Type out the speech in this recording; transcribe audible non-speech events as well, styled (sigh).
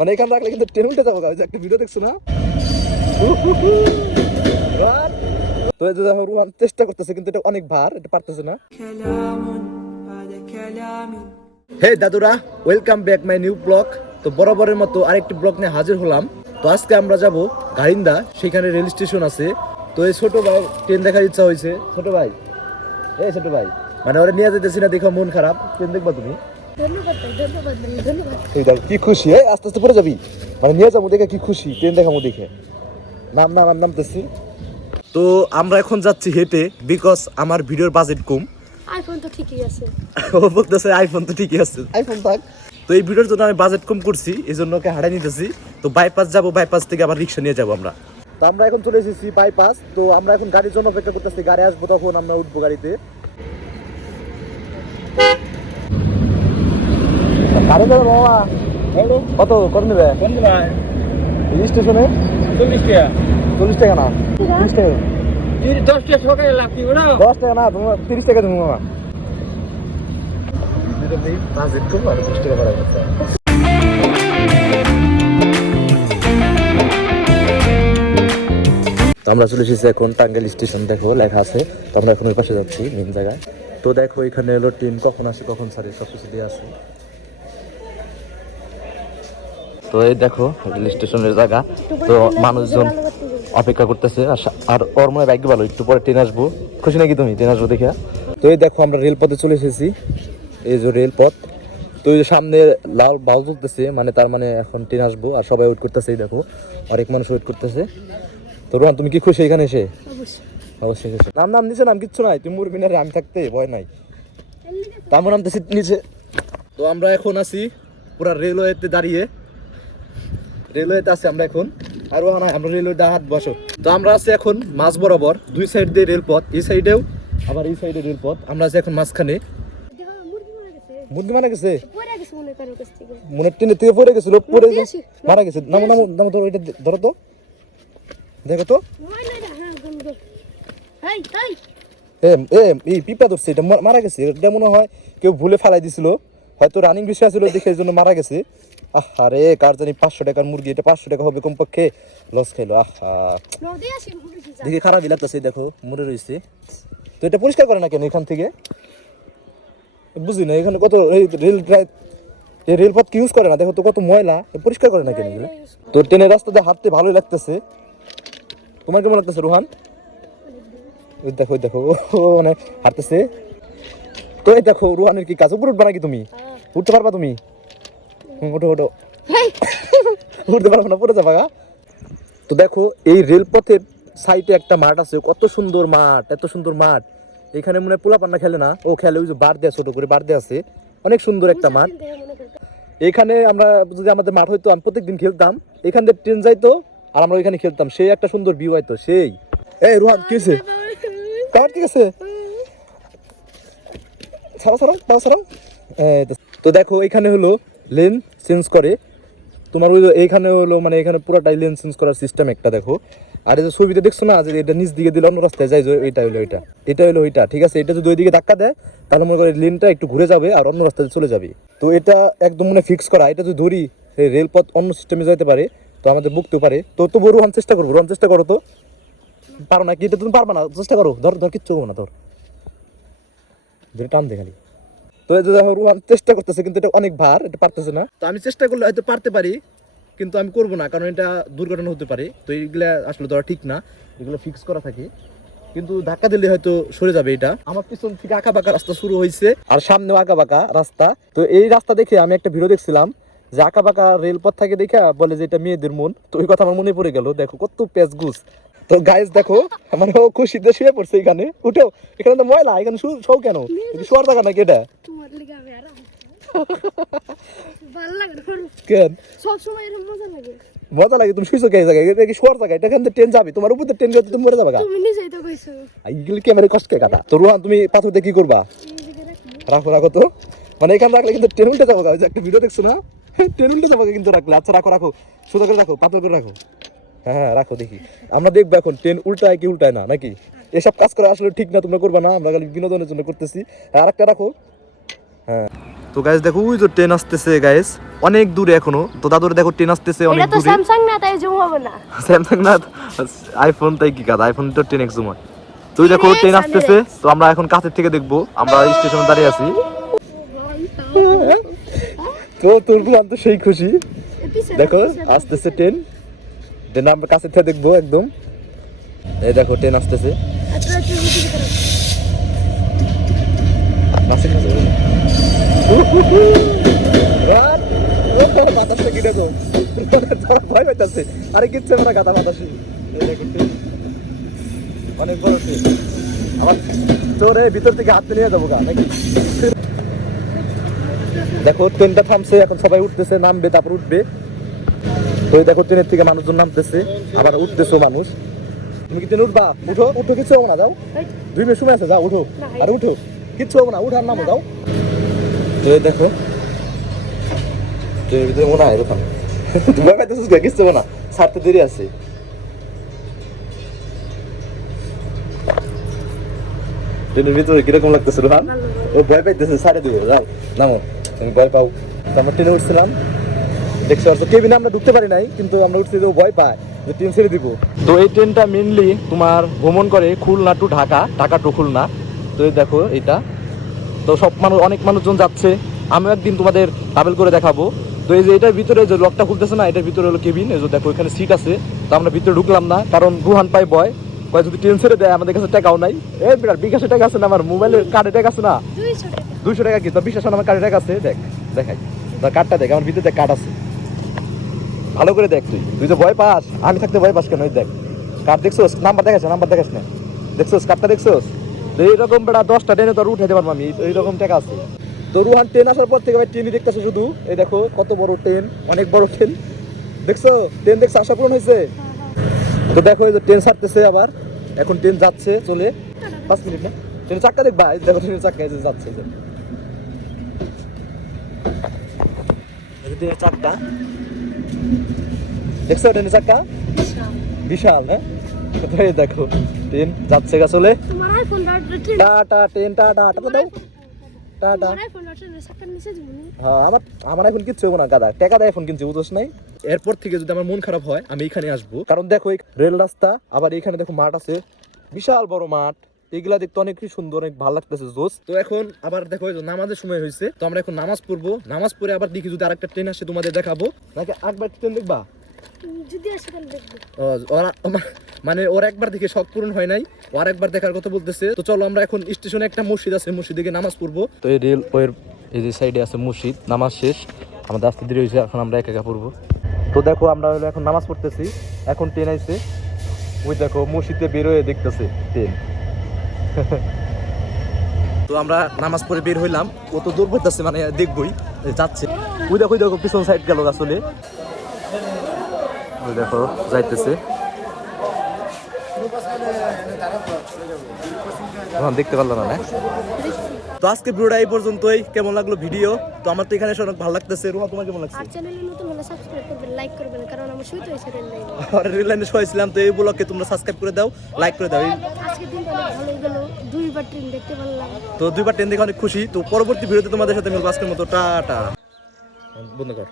মানে এখানে রাখলে কিন্তু ট্রেন উল্টে যাব একটা ভিডিও দেখছ না? তো এই যে চেষ্টা করতেছে, কিন্তু এটা অনেক ভার, এটা পারতেছে না। হে দাদুরা welcome back my new blog তো বরাবরের মতো আরেকটি ব্লক নিয়ে হাজির হলাম। তো আজকে আমরা যাব গারিন্দা সেখানে রেল স্টেশন আছে। তো এই ছোট ভাই ট্রেন দেখার ইচ্ছা হয়েছে। ছোট ভাই, এই ছোট ভাই। মানে ওরা নিয়ে যেতেছি না, দেখো মন খারাপ। ট্রেন দেখবা তুমি? এই দেখ কি খুশি এই আস্তে আস্তে পড়ে যাবি। মানে নিয়ে যাব দেখে কি খুশি ট্রেন দেখাবো দেখে। নাম নাম আর নামতেছি। তো আমরা এখন যাচ্ছি হেঁটে বিকজ আমার ভিডিওর বাজেট কম। আইফোন তো ঠিকই আছে। (laughs) ও বলতেছে আইফোন তো ঠিকই আছে। আইফোন থাক। তো এই ভিডিওর জন্য আমি বাজেট কম করছি এই জন্য ওকে হারাই নিতেছি। তো বাইপাস যাব বাইপাস থেকে আবার রিক্সা নিয়ে যাব আমরা। তো আমরা এখন চলে এসেছি বাইপাস তো আমরা এখন গাড়ির জন্য অপেক্ষা করতেছি গাড়ি আসব তখন আমরা উঠবো গাড়িতে। বাবা। কত? কত নেবে? এই স্টেশনে চল্লিশ টাকা। না তিরিশ টাকা। দশ টাকা না তোমার তিরিশ টাকা দেবো মামা আর টাকা করতে আমরা চলে এসেছি এখন টাঙ্গাইল স্টেশন দেখো লেখা আছে। তো আমরা এখন ওই পাশে যাচ্ছি মেন জায়গায়। তো দেখো এখানে এলো ট্রেন কখন আসে কখন ছাড়ে সব কিছু দিয়ে আছে। তো এই দেখো রেল স্টেশনের জায়গা। তো মানুষজন অপেক্ষা করতেছে আর ওর মনে বাইক ভালো একটু পরে ট্রেন আসব। খুশি নাকি তুমি? ট্রেন আসব দেখে তো এই দেখো আমরা রেলপথে চলে এসেছি। এই যে রেলপথ। তো এই যে সামনে লাল বাল চলতেছে মানে তার মানে এখন ট্রেন আসব আর সবাই ওয়েট করতেছে এই দেখো। অনেক মানুষ ওয়েট করতেছে। তো রোহান তুমি কি খুশি এখানে এসে? অবশ্যই। অবশ্যই খুশি। নাম নাম নিচে নাম কিচ্ছু নাই। তুমি মুরবি না আমি থাকতে ভয় নাই। তারপর নামতেছি নিচে। তো আমরা এখন আছি পুরা রেলওয়েতে দাঁড়িয়ে। রেলওয়েতে আছি আমরা এখন। আমরা রেলওয়েতে হাত বসো। তো আমরা আছি এখন মাঝ বরাবর, দুই সাইড দিয়ে রেলপথ, এই সাইডেও আবার এই সাইডে রেলপথ। আমরা আছি এখন মাঝখানে। মারা গেছে? নামো ধরো তো তো নয় না হ্যাঁ গন্ধ হাই হাই এ এ এই এটা মারা গেছে। মনে হয় কেউ ভুলে ফালাই হয়তো রানিং বেশি আছিল দেখে জন্য মারা গেছে। আরে কার জানি পাঁচশো টাকার মুরগি এটা পাঁচশো টাকা হবে কমপক্ষে। লস খাইলো আহা। দেখে লাগতেছে দেখো মরে রয়েছে। তো এটা পরিষ্কার করে না কেন এখান থেকে? বুঝি না এখানে কত রেল এই রেলপথ কি ইউজ করে না? দেখো তো কত ময়লা পরিষ্কার করে না কেন এগুলো তো ট্রেনের রাস্তাতে হাঁটতে ভালোই লাগতেছে। তোমার কেমন লাগতেছে রোহান? ওই দেখো ওই দেখো মানে হাঁটতেছে। তো এই দেখো রোহানের কি কাজ? উপরে উঠবা নাকি তুমি? উঠতে পারবা তুমি? ওঠো ওঠো। উঠতে পারব না পড়ে যাবা তো দেখো এই রেলপথের সাইডে একটা মাঠ আছে কত সুন্দর মাঠ এত সুন্দর মাঠ। এখানে মনে হয় পোলাপান্না খেলে না ও খেলে ওই যে বার দেয়া ছোট করে বার দেয়া আছে। অনেক সুন্দর একটা মাঠ। এখানে আমরা যদি আমাদের মাঠ হইতো আমি প্রত্যেকদিন খেলতাম। এখান থেকে ট্রেন যাইতো আর আমরা ওইখানে খেলতাম। সেই একটা সুন্দর ভিউ হয়তো সেই। এই রোহান কি হয়েছে কার ঠিক আছে ছাড়া তো দেখো এখানে হলো লেন। চেঞ্জ করে। তোমার ওই এইখানে হলো মানে এখানে পুরোটাই লেন চেঞ্জ করার সিস্টেম একটা দেখো। আর এই যে ছবিতে দেখছ না, যে এটা নিচ দিকে দিলে অন্য রাস্তায় যায়, যে এটা হলো এটা। এটা হলো ওইটা, ঠিক আছে? এটা যদি ওই দিকে ধাক্কা দেয়, তাহলে মনে করে লেনটা একটু ঘুরে যাবে আর অন্য রাস্তায় চলে যাবে। তো এটা একদম মানে ফিক্স করা। এটা যদি ধরি, সেই রেলপথ অন্য সিস্টেমে যেতে পারে, তো আমাদের বুকতেও পারে। তো তো রোহান চেষ্টা করব, রোহান চেষ্টা করো তো। পারো না কি এটা তুমি পারবা না, চেষ্টা করো। ধর ধর, কিচ্ছু না, ধর। ধরে টান দে খালি। তো রুহান চেষ্টা করতেছে কিন্তু এটা অনেক ভার এটা পারতেছে না। তো আমি চেষ্টা করলে হয়তো পারতে পারি কিন্তু আমি করব না কারণ এটা দুর্ঘটনা হতে পারে। তো এইগুলা আসলে ধরা ঠিক না এগুলো ফিক্স করা থাকে। কিন্তু ধাক্কা দিলে হয়তো সরে যাবে এটা। আমার পিছন থেকে আঁকা বাঁকা রাস্তা শুরু হয়েছে। আর সামনেও আঁকা বাঁকা রাস্তা। তো এই রাস্তা দেখে আমি একটা ভিডিও দেখছিলাম যে আঁকা বাঁকা রেলপথ থাকে দেখা বলে যে এটা মেয়েদের মন। তো ওই কথা আমার মনে পড়ে গেল দেখো কত পেঁচ গুছ। তো গাইজ দেখো মানে ও খুশিতে শুয়ে পড়ছে এখানে। উঠো এখানে তো ময়লা এখানে শু- কেন? শোয়ার জায়গা নাকি এটা তোমার লেগে আমি আরাম ভালো লাগে কেন? সব সময় এরকম মজা লাগে। মজা লাগে তুমি শুয়েছো কে? জায়গায় এটা কি শোয়ার জায়গা এটা এখান ট্রেন যাবে? তোমার উপর ট্রেন তুমি মরে যাবে তুমি নিজেই তো কইছো। এইগুলো ক্যামেরা কষ্ট কে কাটা? তো রোহান তুমি পাথর দিয়ে কি করবা? রাখি রাখো তো। মানে এখানে রাখলে কিন্তু ট্রেন উল্টে যাব যে একটা ভিডিও দেখছ না? ট্রেন উল্টে যাব কিন্তু রাখলে। আচ্ছা রাখো রাখো। সোজা করে রাখো পাথর করে রাখো। হ্যাঁ হ্যাঁ রাখো দেখি। আমরা দেখব এখন ট্রেন উল্টায় কি উল্টায় না নাকি? এসব কাজ করা আসলে ঠিক না তোমরা করবা না। আমরা বিনোদনের জন্য করতেছি। আর একটা রাখো। হ্যাঁ। তো গাইস দেখো ওই যে ট্রেন আসতেছে গাইস অনেক দূরে এখনও। তো দাদুর দেখো ট্রেন আসতেছে অনেক এটা তো দূরে। স্যামসাং না তাই জুম হবে না। (laughs) স্যামসাং না আইফোন তাই কি কাজ? আইফোন তো ট্রেন জুম হয়। তুই দেখো ট্রেন আসতেছে। তো আমরা এখন কাছের থেকে দেখব আমরা স্টেশনে দাঁড়িয়ে আছি। তো তোর বুলান তো সেই খুশি। দেখো আসতেছে ট্রেন ট্রেন আমরা কাছে থেকে দেখব একদম। এই দেখো ট্রেন আসতেছে। আচ্ছা বাতাসটা কিনে তো ভয় পাইতেছে আরে কিচ্ছে গাদা বাতাসি অনেক বড় আমার তোরে ভিতর থেকে হাতে নিয়ে যাব গা নাকি দেখো ট্রেনটা থামছে এখন সবাই উঠতেছে নামবে তারপর উঠবে। তো দেখো ট্রেনের থেকে মানুষজন নামতেছে আবার উঠতেছে মানুষ। তুমি কি ট্রেনে উঠবা? উঠো উঠো কিছু হব না যাও। দুই মিনিট সময় আছে যাও উঠো। আর উঠো কিচ্ছু হব না উঠার নামো যাও তো দেখো ভিতরে মনে হয় এরকম। কে? না। ছাড়তে দেরি আছে। ট্রেনের ভিতরে কীরকম ও ভয় পাইতেছে যাও নামো। তুমি ভয় পাও। তো আমরা ট্রেনে উঠছিলাম। দেখতে পাচ্ছ কেবিনে আমরা ঢুকতে পারি নাই কিন্তু আমরা উঠছি যে ভয় পায় যে ট্রেন ছেড়ে দিব। তো এই ট্রেনটা মেনলি তোমার ভ্রমণ করে খুলনা টু ঢাকা ঢাকা টু খুলনা। তো এই দেখো এটা তো সব মানুষ অনেক মানুষজন যাচ্ছে। আমিও একদিন তোমাদের ট্রাভেল করে দেখাবো। তো এই যে এটার ভিতরে যে লকটা খুলতেছে না এটার ভিতরে হলো কেবিন এই যে দেখো এখানে সিট আছে। তো আমরা ভিতরে ঢুকলাম না কারণ রুহান পাই বয় কয় যদি ট্রেন ছেড়ে দেয় আমাদের কাছে টাকাও নাই। এই বিরাট বিকাশে টাকা আছে না আমার? মোবাইলের কার্ডে টাকা আছে না? দুইশো টাকা। কি? তো বিশ্বাস আমার কার্ডে টাকা আছে? দেখ দেখাই। তোর কার্ডটা দেখ আমার ভিতরে দেখ কার্ড আছে। ভালো করে দেখ তুই। তুই তো ভয় পাস আমি থাকতে ভয় পাস কেন? ওই দেখ। কার্ড দেখছোস? নাম্বার দেখাস নাম্বার দেখাস না। দেখছোস? কার্ডটা দেখছোস? তো এইরকম বেড়া দশটা ট্রেনে তো আর উঠাইতে পারব আমি এইরকম টাকা আছে। তো রুহান ট্রেন আসার পর থেকে ভাই ট্রেনই দেখতেছে শুধু। এই দেখো কত বড় ট্রেন অনেক বড় ট্রেন। দেখছ? ট্রেন দেখছ? আশা পূরণ হয়েছে? তো দেখো এই যে ট্রেন ছাড়তেছে আবার। এখন ট্রেন যাচ্ছে চলে। পাঁচ মিনিট না? ট্রেনের চাক্কা দেখবা? এই দেখো ট্রেনের চাক্কা এই যে যাচ্ছে এই যে। চাক্কা। দেখছ ট্রেনের চাক্কা? বিশাল। হ্যাঁ? দেখো ট্রেন যাচ্ছে গা চলে। টাটা ট্রেন টাটা টাটা দাও। টাটা তোমার আইফোন ট্রেনের সাকার নিচে যাব হ্যাঁ। আমার আমার এখন কিচ্ছু না গাদা। টাকা দেয় এখন কিনছি বুঝোস নাই? এরপর থেকে যদি আমার মন খারাপ হয় আমি এখানে আসব। কারণ দেখো রেল রাস্তা আবার এখানে দেখো মাঠ আছে। বিশাল বড় মাঠ। এগুলা দেখতে অনেক সুন্দর অনেক ভালো লাগতেছে জোস। তো এখন আবার দেখো নামাজের সময় হয়েছে তো আমরা এখন নামাজ পড়ব। নামাজ পড়ে আবার দেখি যদি আরেকটা ট্রেন আসে তোমাদের দেখাবো। নাকি আরেকবার ট্রেন দেখবা? যদি আসে তাহলে দেখব। ওরা মানে ওর একবার দেখে শখ পূরণ হয় নাই ও আরেকবার দেখার কথা বলতেছে। তো চলো আমরা এখন স্টেশনে একটা মসজিদ আছে মসজিদে গিয়ে নামাজ পড়ব। তো এই রেল ওয়ের এই যে সাইডে আছে মসজিদ নামাজ শেষ। আমাদের আসতে দেরি হয়েছে এখন আমরা একা একা পড়ব। তো দেখো আমরা হলো এখন নামাজ পড়তেছি। এখন ট্রেন আইছে। ওই দেখো মসজিদে বেরোয় দেখতেছে ট্রেন (laughs) তো আমরা নামাজ পড়ে বের হইলাম। ও তো দূর পড়তেছে মানে দেখবই যাচ্ছে। ওই দেখো ওই দেখো পিছন সাইড গেল আসলে। দেখো যাইতেছে। দেখতে পারলাম না? তো আজকে ভিডিওটা এই পর্যন্তই। কেমন লাগল ভিডিও? তো আমার তো এখানে অনেক ভালো লাগতেছে। রুমা তোমার কেমন লাগছে? আর চ্যানেলে নতুন হলে সাবস্ক্রাইব করবেন লাইক করবেন কারণ আমার শুইতে হয়েছে রেল লাইনে আর রেল লাইনে শোয়াইছিলাম তো এই ব্লগকে তোমরা সাবস্ক্রাইব করে দাও লাইক করে দাও। এই- দিনটা অনেক ভালোই গেল দুইবার ট্রেন দেখতে পারলাম। তো দুইবার ট্রেন দেখে অনেক খুশি। তো পরবর্তী ভিডিওতে তোমাদের সাথে মিলবো আজকের মতো। টাটা। বন্ধ কর।